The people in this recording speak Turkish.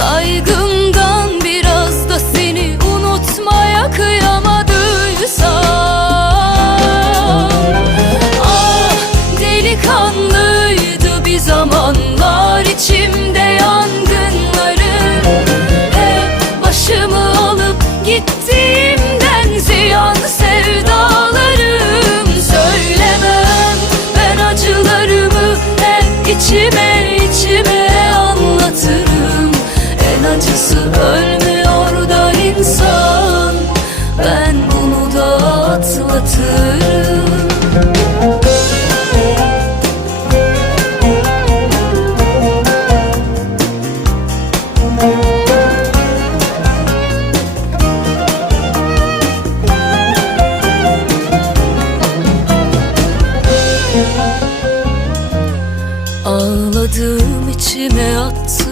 Saygımdan biraz da seni unutmaya kıyamadıysam. Ah delikanlıydı bir zamanlar içimde yangınların Hep başımı alıp gittiğimden ziyan sevdalarım. Söylemem ben acılarımı hep içime içime. Ölmüyor da insan Ben bunu da atlatırım. Ağladım içime attım